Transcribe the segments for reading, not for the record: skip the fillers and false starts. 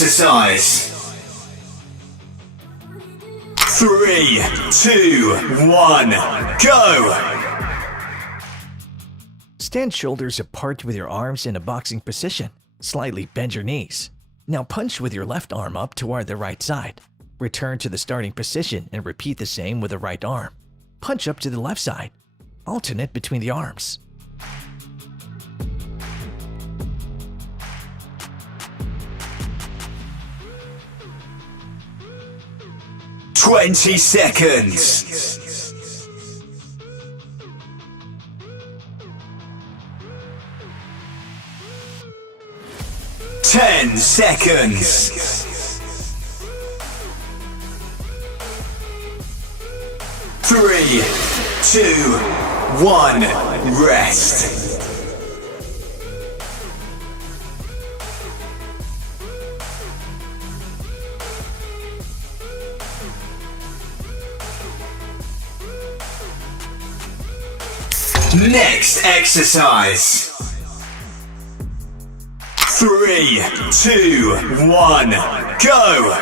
exercise. 3, 2, 1, go! Stand shoulders apart with your arms in a boxing position. Slightly bend your knees. Now punch with your left arm up toward the right side. Return to the starting position and repeat the same with the right arm. Punch up to the left side. Alternate between the arms. "20 seconds. 10 seconds. 3, 2, 1, rest. Next exercise. 3, 2, 1, go!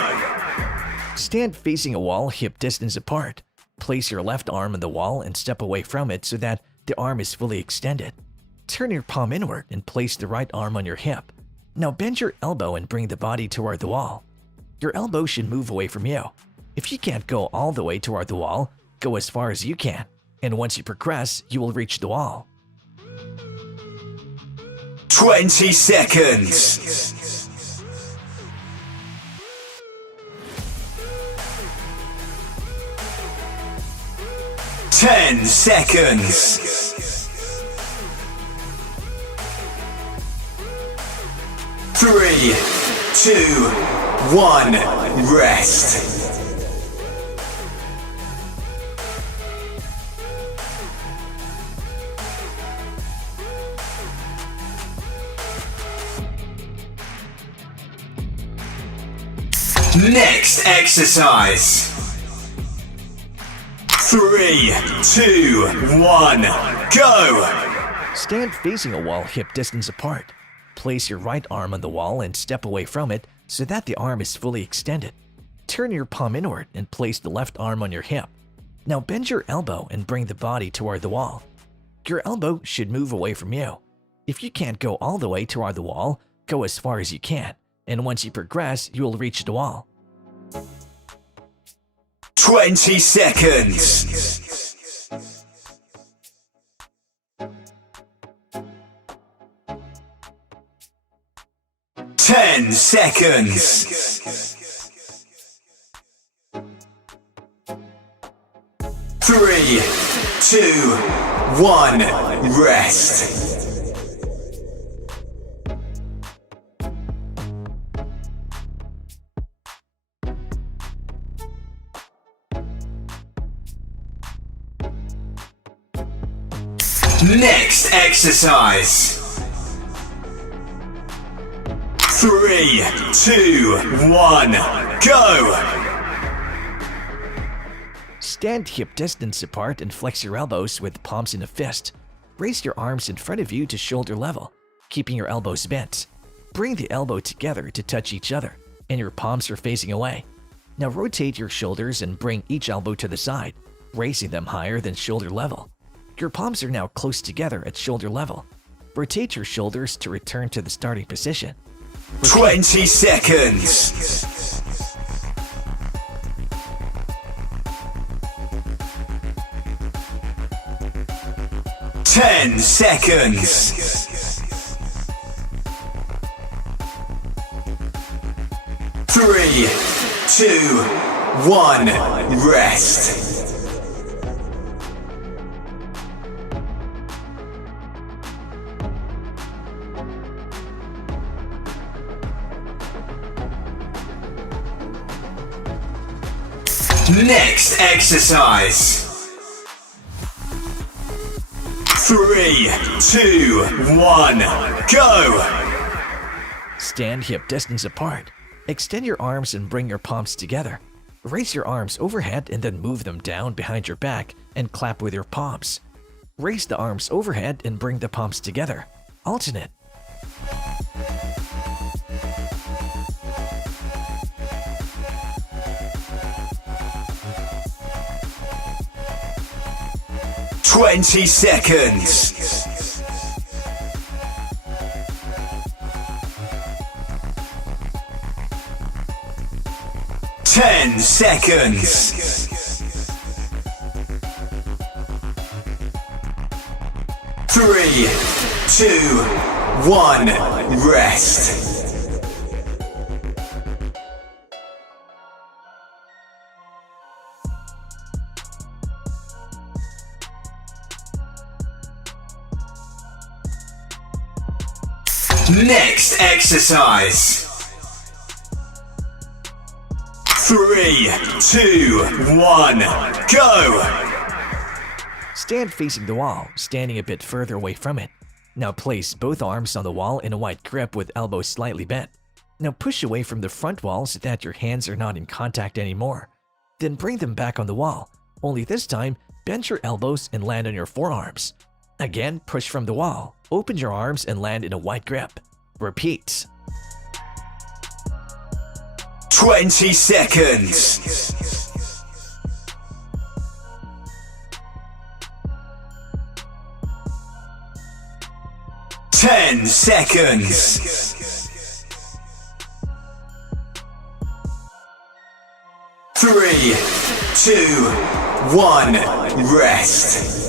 Stand facing a wall hip distance apart. Place your left arm on the wall and step away from it so that the arm is fully extended. Turn your palm inward and place the right arm on your hip. Now bend your elbow and bring the body toward the wall. Your elbow should move away from you. If you can't go all the way toward the wall, go as far as you can. And once you progress, you will reach the wall. 20 seconds. 10 seconds. 3, 2, 1, rest. Next exercise. 3, 2, 1, go! Stand facing a wall hip distance apart. Place your right arm on the wall and step away from it so that the arm is fully extended. Turn your palm inward and place the left arm on your hip. Now bend your elbow and bring the body toward the wall. Your elbow should move away from you. If you can't go all the way toward the wall, go as far as you can. And once you progress, you will reach the wall. 20 seconds. 10 seconds. 3, 2, 1, rest. Next exercise. 3, 2, 1, go! Stand hip distance apart and flex your elbows with palms in a fist. Raise your arms in front of you to shoulder level, keeping your elbows bent. Bring the elbow together to touch each other, and your palms are facing away. Now rotate your shoulders and bring each elbow to the side, raising them higher than shoulder level. Your palms are now close together at shoulder level. Rotate your shoulders to return to the starting position. 20 seconds. 10 seconds. 3, 2, 1, rest. Next exercise. 3, 2, 1, go! Stand hip distance apart. Extend your arms and bring your palms together. Raise your arms overhead and then move them down behind your back and clap with your palms. Raise the arms overhead and bring the palms together. Alternate. 20 seconds. 10 seconds. 3, 2, 1, rest. Next exercise. 3, 2, 1, go! Stand facing the wall, standing a bit further away from it. Now place both arms on the wall in a wide grip with elbows slightly bent. Now push away from the front wall so that your hands are not in contact anymore. Then bring them back on the wall, only this time bend your elbows and land on your forearms. Again, push from the wall, open your arms and land in a wide grip. Repeat. 20 seconds. 10 seconds. 3, 2, 1, rest.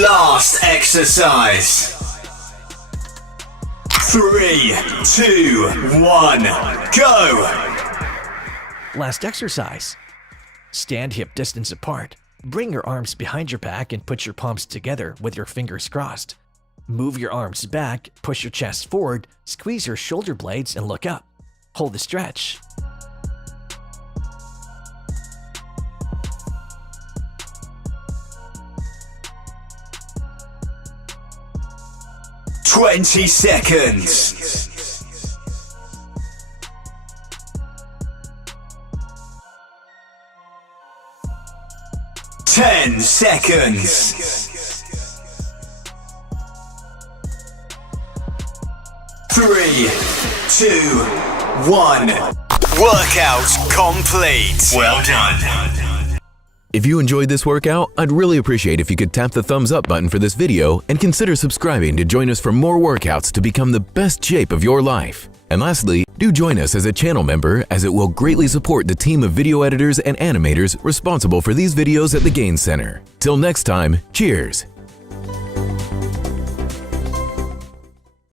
Last exercise. 3, 2, 1, go! Last exercise. Stand hip distance apart. Bring your arms behind your back and put your palms together with your fingers crossed. Move your arms back, push your chest forward, squeeze your shoulder blades and look up. Hold the stretch. Twenty seconds. 10 seconds. 3, 2, 1. Workout complete. Well done. If you enjoyed this workout, I'd really appreciate if you could tap the thumbs up button for this video and consider subscribing to join us for more workouts to become the best shape of your life. And lastly, do join us as a channel member, as it will greatly support the team of video editors and animators responsible for these videos at the Gain Center. Till next time, cheers!